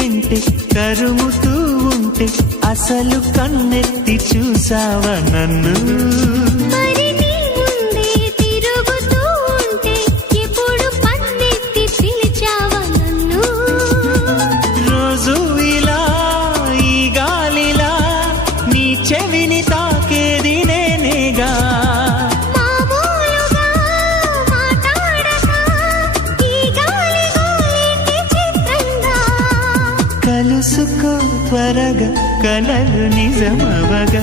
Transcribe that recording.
వెంటే తరుముతూ ఉంటే అసలు కన్నెత్తి చూసావా నన్ను? మరి నీ ముందే తిరుగుతూ ఉంటే ఎప్పుడు పన్నెత్తి పిలిచావా నన్ను? రోజు ఇలా ఈ గాలిలా నీ చెవిని తాకేది నేనేగా. మామూలుగా మాట్లాడక ఈ గాలి గోలికి చిత్రంగా కలుసుకో త్వరగా కలలు నిజమవగా.